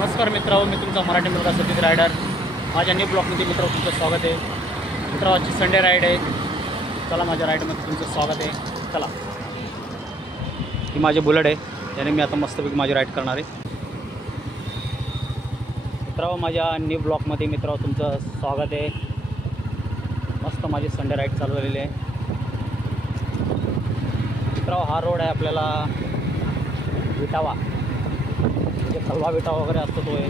नमस्कार मित्रांनो, मी तुमचा मराठी मुलगा सतीश रायडर. माझ्या न्यू ब्लॉगमध्ये मित्रांनो तुमचं स्वागत आहे. मित्रांनो आजची संडे राईड आहे. चला माझ्या राईडमध्ये तुमचं स्वागत आहे. चला, ही माझी बुलेट आहे, त्याने मी आता मस्तपैकी माझी राईड करणार आहे. मित्रांनो माझ्या न्यू ब्लॉगमध्ये मित्रांनो तुमचं स्वागत आहे. मस्त माझी संडे राईड चालू झालेली आहे. मित्रांनो हा रोड आहे आपल्याला विटावा, म्हणजे कलवा विटा वगैरे असतो तो आहे.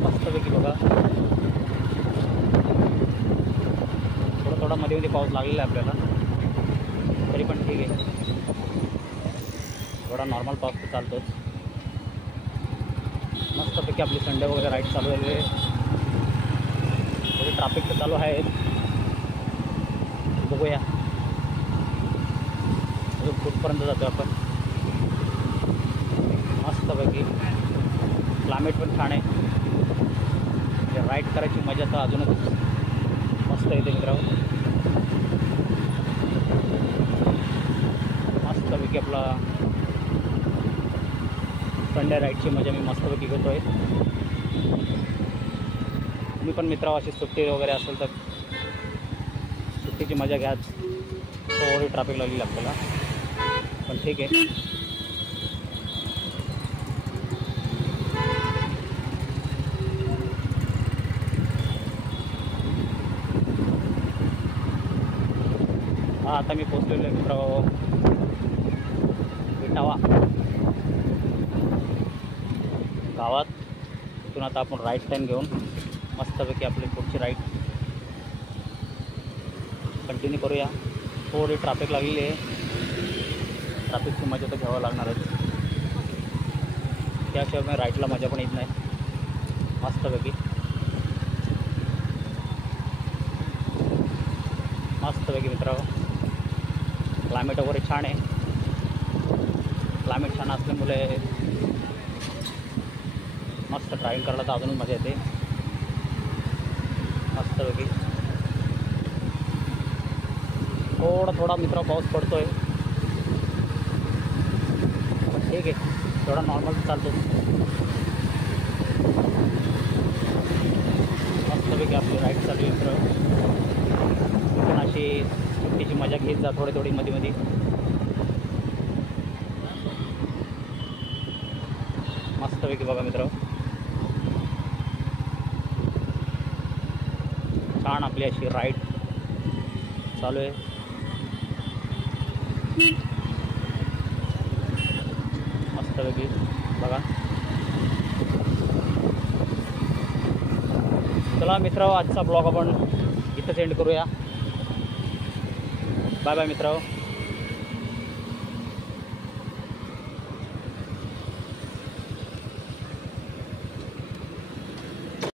मस्तपैकी बघा, थोडा मध्ये मध्ये पाऊस लागलेला आहे आपल्याला, तरी पण ठीक आहे. थोडा नॉर्मल पाऊस तर चालतोच. मस्तपैकी आपली संडे वगैरे राईड चालू झाली आहे. थोडी ट्रॅफिक तर चालू आहे, बघूया अजून कुठपर्यंत जातो आपण. मस्तपैकी क्लायमेट पण छान आहे, राईड करायची मजा तर अजूनच मस्त येते मित्रांनो. मस्तपैकी आपला संडे राईडची मजा मी मस्तपैकी घेतो आहे. तुम्ही पण मित्रांनो अशी सुट्टी वगैरे असेल तर सुट्टीची मजा घ्या. थोडी ट्रॅफिक लागली आपल्याला, पण ठीक आहे. हा आता मी पोचलेलो आहे मित्रांनो विटावा गावात. तिथून आता आपण राईट टर्न घेऊन मस्तपैकी आपली पुढची राईड कंटिन्यू करूया. थोडी ट्रॅफिक लागलेली आहे, ट्रॅफिकची मजा तर घ्यावं लागणारच, त्याशिवाय मी राईडला मजा पण येत नाही. मस्तपैकी मित्रांनो क्लायमेट वगैरे छान आहे. क्लायमेट छान असल्यामुळे मस्त ड्रायव्हिंग करायला तर अजूनच मजा येते. मस्तपैकी थोडा मित्रांनो पाऊस पडतो आहे, पण ठीक आहे, थोडा नॉर्मल चालतो. मस्तपैकी आपली राईड चालू आहे मित्रांनो. पण अशी सुट्टीची मजा घेत जा थोडी मध्ये मध्ये. मस्तपैकी बघा मित्रांनो, छान आपली अशी राईड चालू आहे. मस्तपैकी बघा. चला मित्रांनो आजचा ब्लॉग आपण इथंच एंड करूया. बाय बाय मित्रांनो.